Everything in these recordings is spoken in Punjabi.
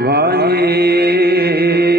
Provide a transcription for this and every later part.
વાયે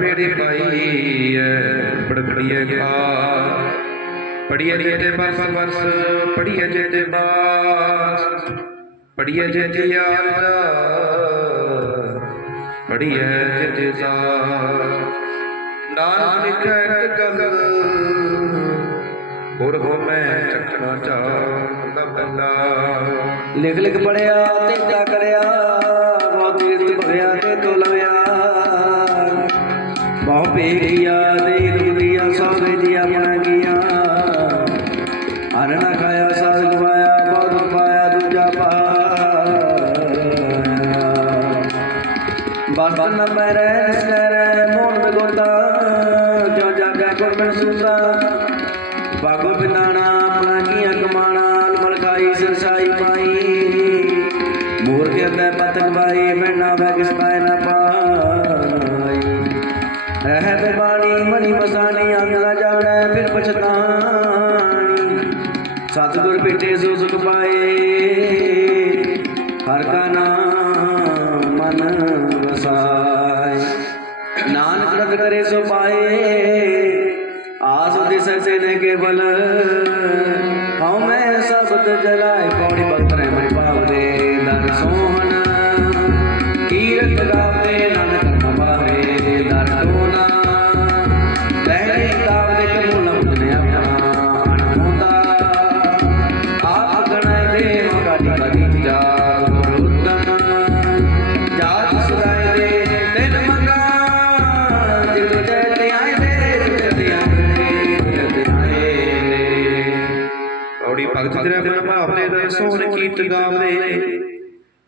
ਮੇਰੇ ਭਾਈ ਬੜਕੜੀਏ ਕਾ ਪੜੀਏ ਜੇਤੇ ਬਰਸ ਬਰਸ ਪੜੀਏ ਜੇਤੇ ਬਾਸ। ਪੜੀਏ ਜੇਤੇ ਯਾਰ ਪੜੀਏ ਜੇਤੇ ਸਾ ਨਾਨਕ ਇੱਕ ਗੱਲ, ਹੋਰ ਹੋ ਮੈਂ ਚੱਕਣਾ ਚਾਹੁੰਦਾ ਬੰਦਾ ਲਿਖ ਲਿਖ ਪੜਿਆ ਤੇ ਕਰਿਆ ਵੇਖਿਆ ਦੇ ਦੁਨੀਆ ਸਾਰੇ ਜੀ ਆਪਣਾ ਕੀਆ। ਹਰਣਾ ਖਾਇਆ ਸਾਧ ਗਵਾਇਆ ਬਹੁਤ ਪਾਇਆ, ਦੂਜਾ ਪਾਇਆ। ਬਸਨ ਮਰੈ ਸਰੈ ਮੋੜ ਗੋਤਾ ਜੋ ਜਾਗਿਆ ਗੁਰ ਮਿਲ ਸੁਤਾ। ਬਾਗੋ ਬਿਨਾਣਾ ਆਪਣਾ ਕੀਆ ਕਮਾਣਾ ਅਲਮਲ ਖਾਈ, ਸਰਸਾਈ ਪਾਈ। ਮੂਰਖ ਅੰਦਰ ਪਤਨ ਬਾਈ ਬਿਨਾ ਬੈਗ ਸਪਾਈ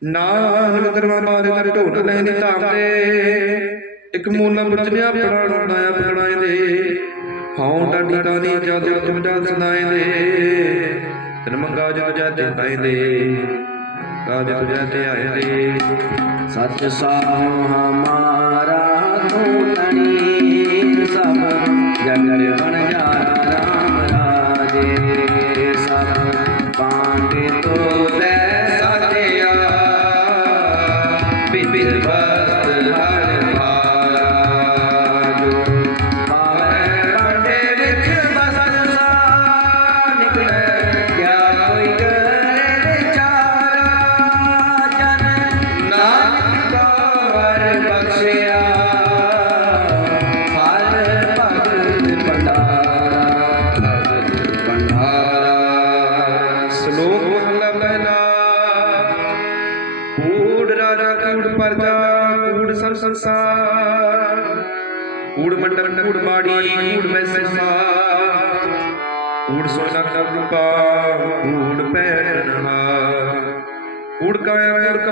ਨਾਨਕ ਦਰਬਾਰੇ ਦਰ ਢੋਲ ਲੈਣੀ ਧਾਮਦੇ ਇੱਕ ਮੂਲਾ ਬਚਨਿਆ ਪ੍ਰਾਣ ਨਾਇਆ ਫੜਾਏ ਦੇ। ਹਉ ਡਾਡੀ ਕਾਨੀ ਜਦ ਤੁਮ ਜਦ ਸੁਣਾਏ ਦੇ। ਤਨ ਮੰਗਾ ਜਦ ਜਦ ਆਏ ਦੇ। ਕਾਜ ਤੁ ਜਦ ਆਏ ਦੇ। ਸੱਚ ਸਾਹੂ ਹਮਾਰਾ ਤੂੰ ਤਨੀ ਸਭ। ਜਗ ਬਣ ਜਾ ਰਾਮ ਰਾਜੇ ਸਭ।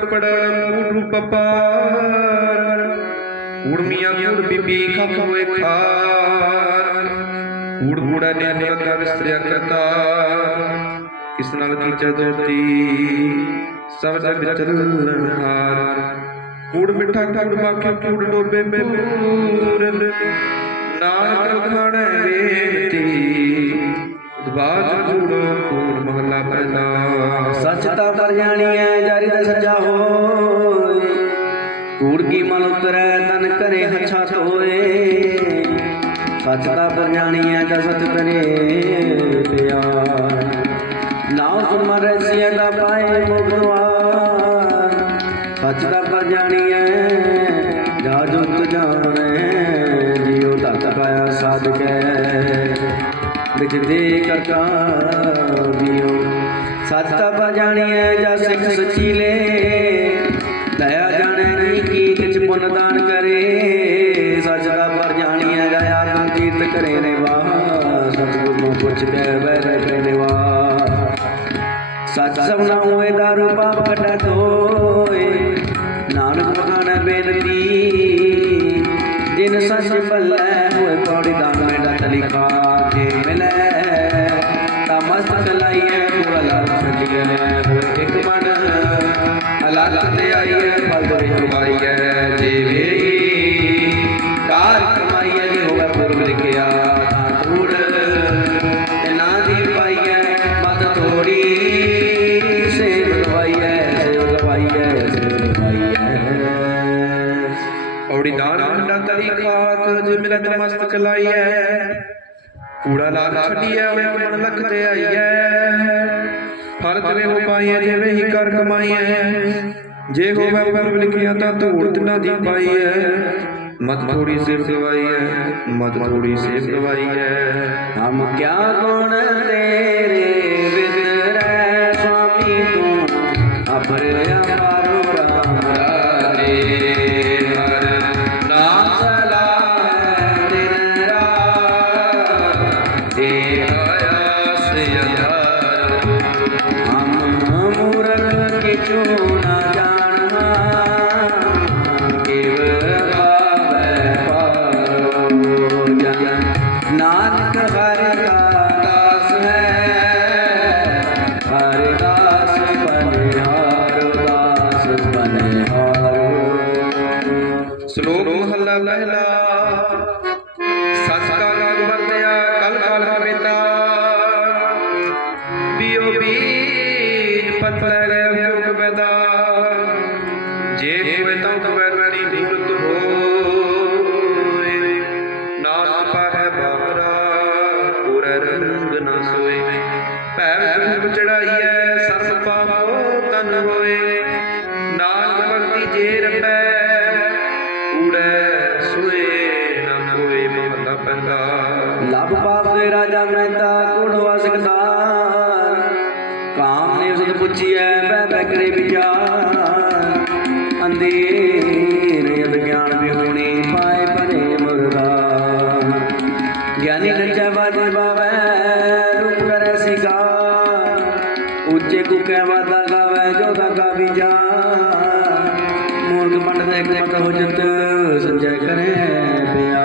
கப்பட கூடு பப்பார் உடுமியா கூடு பிபி கப்பவே கார் கூடு கூட நேரில் கவிஸ்திரியா கதா ਇਸ ਨਾਲ ਕੀਚਾ ਦੋਤੀ ਸਭ ਦਾ ਵਿਚਲਨ ਹਾਰ ਕੂੜ ਮਿੱਠਾ ਕੂੜ ਮਾਖੇ ਕੂੜ ਡੋਬੇ ਮੇ ਨਾਨਕ ਖਾਣ ਵੇਤੀ ਦਬਾਜ ਕੂੜ ਕੂੜ ਮਹਲਾ ਪਹਿਲਾ ਸੱਚ ਤਾਂ ਪਰ ਜਾਣੀਐ, ਜਾਰੀ ਦਾ ਸੱਚਾ ਹੋਏ। ਕੂੜ ਕੀ ਮਨ ਉਤਰੈ, ਤਨ ਕਰੇ ਹੱਛਾ ਧੋਏ। ਸੱਚ ਤਾਂ ਪਰ ਜਾਣੀਐ, ਤਾਂ ਸੱਚ ਕਰੇ ਪਿਆਰ। ਨਾਉ ਸੁਮਰ ਰਸੀਐ ਦਾ ਪਾਏ ਮੁਗਦਵਾਰ ਵਿੱਚ ਦੇ ਕਰਤਾ ਬਿਓ ਸੱਚ ਸਿੱਖ ਸਚੀਲੇ ਦਇਆ ਜਾਣੈ ਜੀ ਕੀ ਕਿਛ ਪੁੰਨ ਦਾਨ ਕਰੇ। ਸੱਚ ਦਾ ਪਰ ਜਾਣੀਐ, ਜਾ ਆਤਮ ਜੀਤ ਕਰੇ ਨੇ ਵਾਹ। ਸਤਿਗੁਰ ਨੂੰ ਪੁੱਛ ਕੇ ਕੂੜਾ ਲਾ ਛੱਡੀਐ ਵੇ ਮਨ ਲਖ ਤੇ ਆਈਐ। ਫਲ ਤਵੇ ਹੋ ਪਾਈਐ, ਜਿਵੇਂ ਹੀ ਕਰ ਕਮਾਈਐ। ਜੇ ਹੋਵੇ ਪਰਬ ਲਿਖਿਆ, ਤਾਂ ਧੂੜ ਤਿਨਾ ਦੀ ਪਾਈਐ। ਮਤ ਥੋੜੀ ਸੇਵ ਗਵਾਈਐ, ਮਤ ਥੋੜੀ ਸੇਵ ਗਵਾਈਐ। ਹਮ ਕਿਆ ਗੁਣ ਤੇਰੇ ਵਿਦਰੈ ਸੁਆਮੀ ਤੂੰ ਅਪਰ ਪੰਡਤ ਇੱਕ ਸੰਜੈ ਕਰੇ ਪਿਆ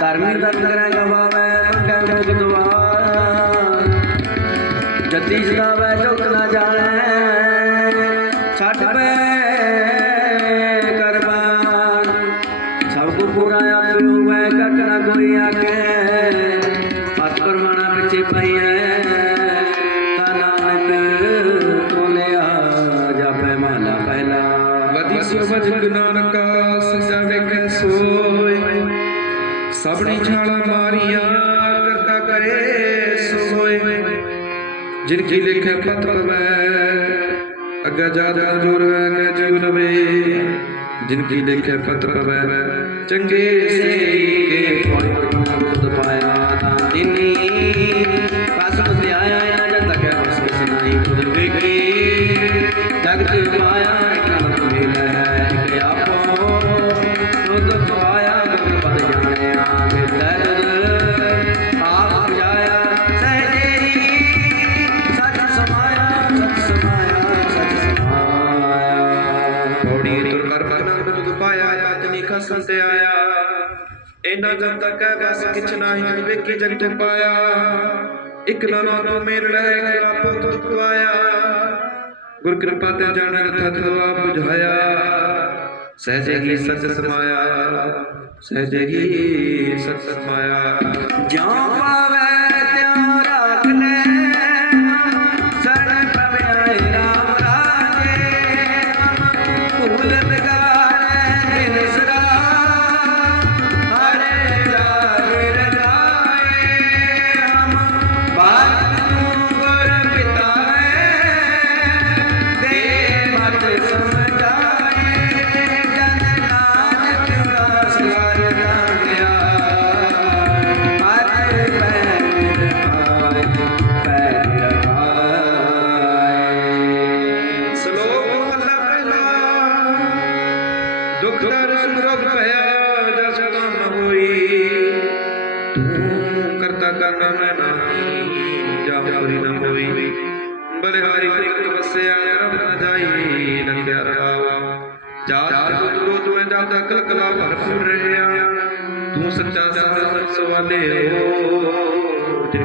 ਧਰਮੀ ਦਰਦ ਕਰੈ ਗਵਾਵੈ ਮੰਗੈ ਮੁਖ ਦੁਆਰ ਜਤੀ ਸਦਾਵੈ ਜਿਨ ਕੀ ਲਿਖੇ ਪਤ ਪਵੈ। ਅੱਗੇ ਜਾ ਜੁਰ ਕੇ ਜੀਵ ਰਵੇ ਜਿਨ ਕੀ ਲਿਖੇ ਪਤ ਪਵੈ, ਚੰਗੇ ਸੇ ਸਕੈ ਬਸ ਕਿਛ ਨਾਹੀ ਵੇਖੀ ਜਗਤ ਪਾਇਆ ਇਕ ਨਾਨਕ ਤੂੰ ਮੇਰ ਰਹਿ ਕੇ ਆਪੋ ਤੁਧ ਪਾਇਆ ਗੁਰ ਕਿਰਪਾ ਤੇ ਜਾਣਨ ਥਤ ਹੋਆ 부ਝਾਇਆ ਸਹਜੇਗੀ ਸਤ ਸਮਾਇਆ। ਸਹਜੇਗੀ ਸਤ ਸਮਾਇਆ। ਜਾਂ ਪਾਵੇ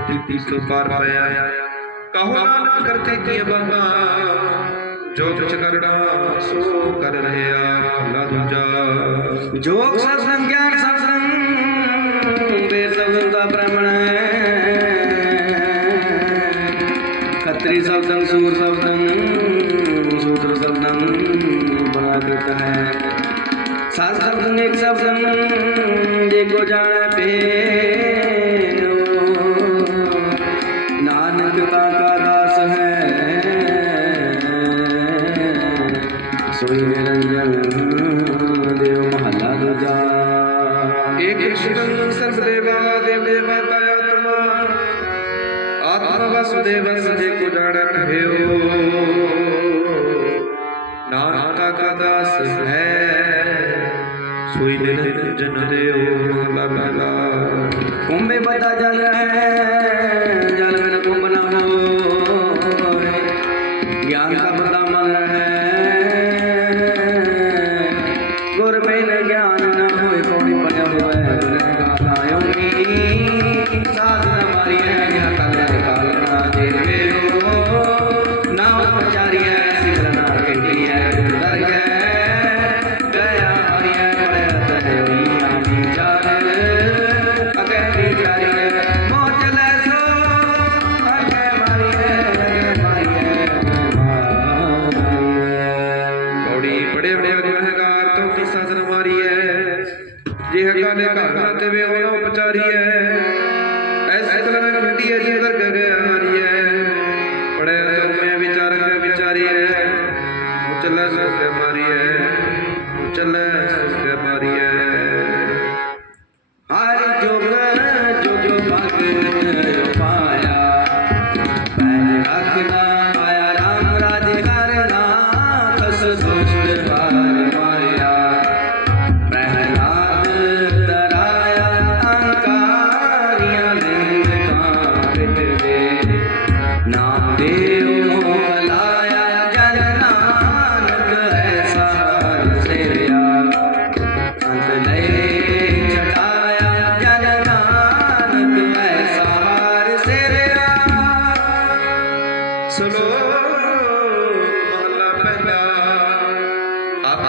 तिथि सो पार पाया कहो नाना करते की बाबा जो कुछ करना सो कर रहे आप ना दूजा जोग सत्संग ज्ञान सत्संग बेसगुरु का ब्राह्मण है खत्री सत्संग सूर सत्संग सूत्र सत्संग बड़ा कृत है सात सत्संग एक सत्संग देखो जाना ਸੋਈ ਨਿਰੰਜਨ ਦੇਉ ਮੰਗਲਾ ਕੰਗਾ ਕੁੰਭੇ ਬਤਾ ਜਲ ਹੈ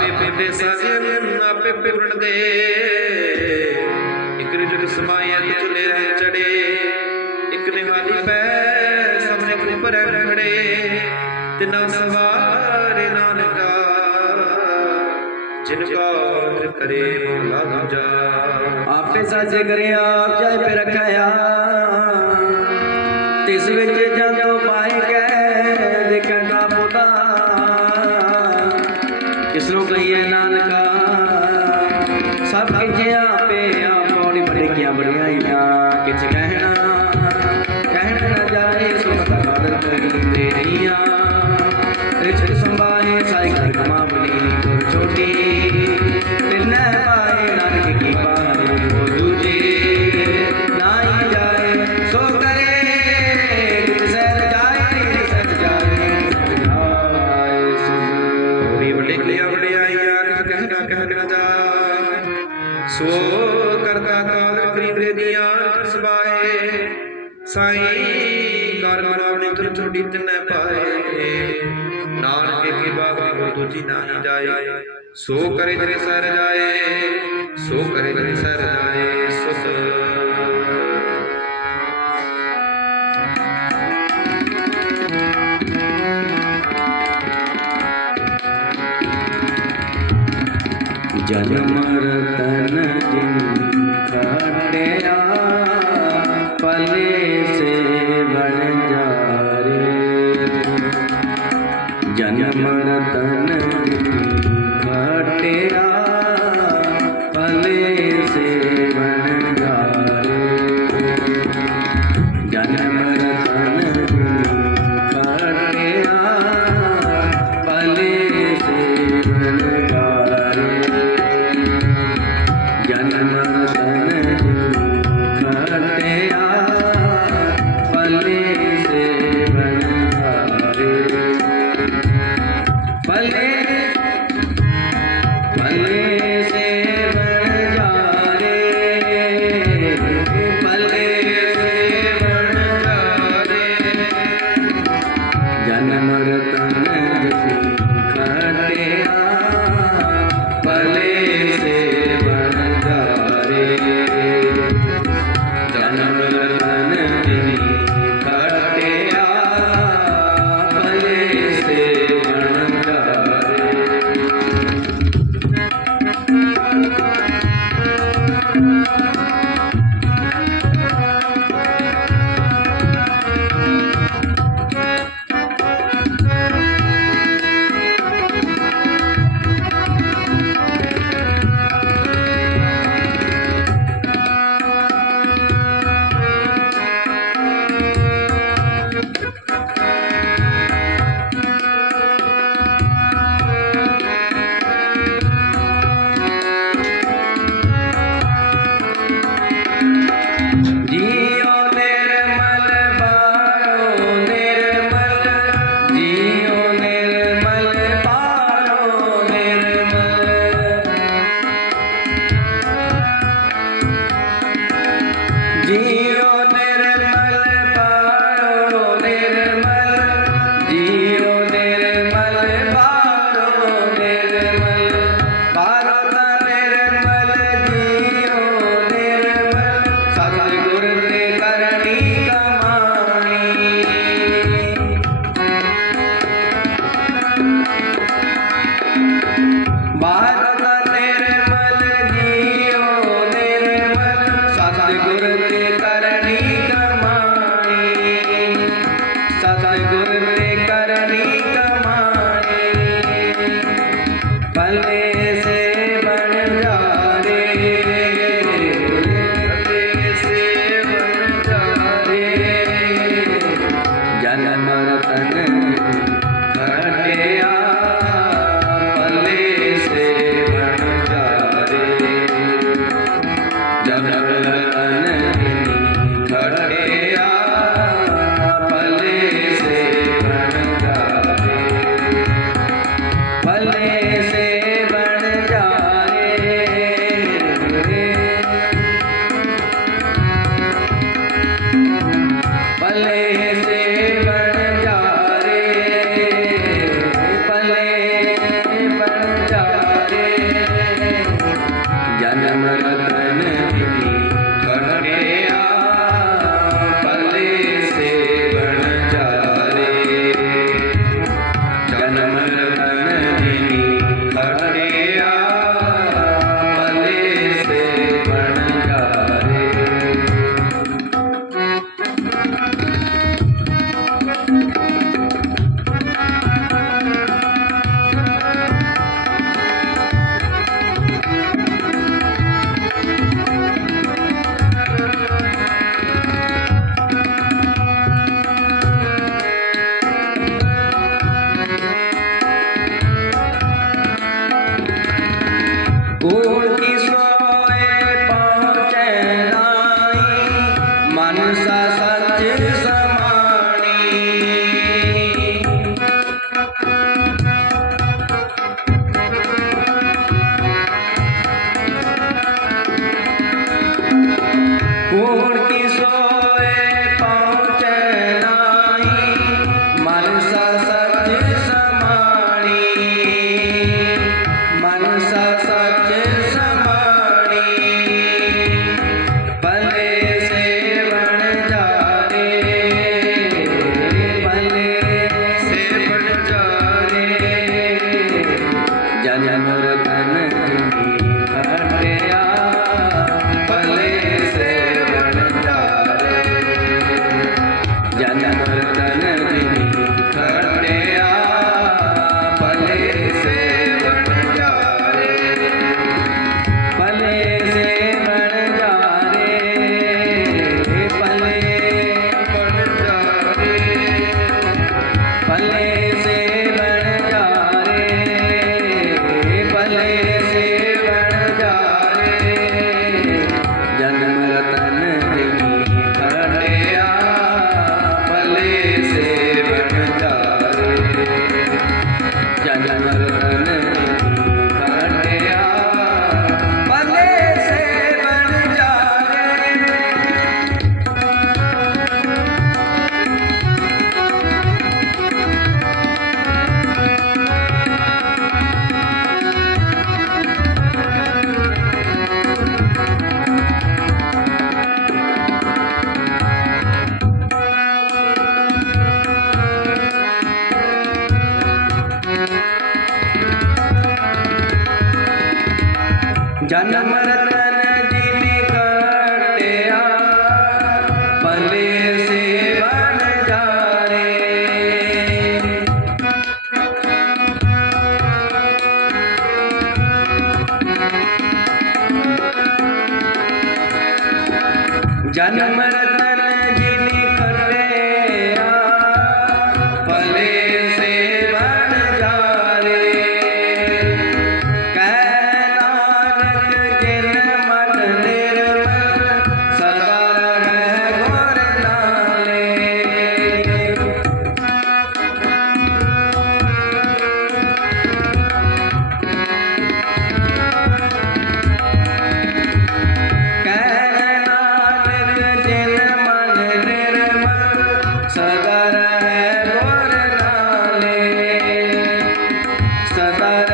ਆਵੇ ਪੇਟੇ ਸਾਜਨ ਆਪੇ ਪੂਰਨ ਦੇ ਇਕ ਰਿਜਕ ਸਮਾਇਆ ਤੇ ਚੁਲੇ ਦੇ ਚੜੇ, ਇਕ ਨਿਹਾਲੀ ਪੈ ਸਮਨੇ ਉਪਰ ਰਖੜੇ ਤਿਨਾ ਸਵਾਰੇ ਨਾਨਕਾ, ਜਿਨ ਕਾ ਕਰੇ ਮੌਲਾ ਜਾ ਆਪੇ ਸਾਜੇ ਕਰੇ, ਆਪ ਜਾਇ ਪੇ ਤਿਸ ਵਿੱਚ ਸੋ ਕਰੇ ਜਨ ਸਰ ਜਾਏ ਸੋ ਕਰੇ ਜਨ ਸਰ ਜਾਏ ਸੁਖ। ਜਨਮ ਸਦਾ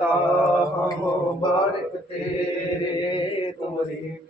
ਮਾਤ ਪਿਤਾ ਹਮ ਬਾਰਿਕ ਤੇਰੇ ਤੁਮਰੀ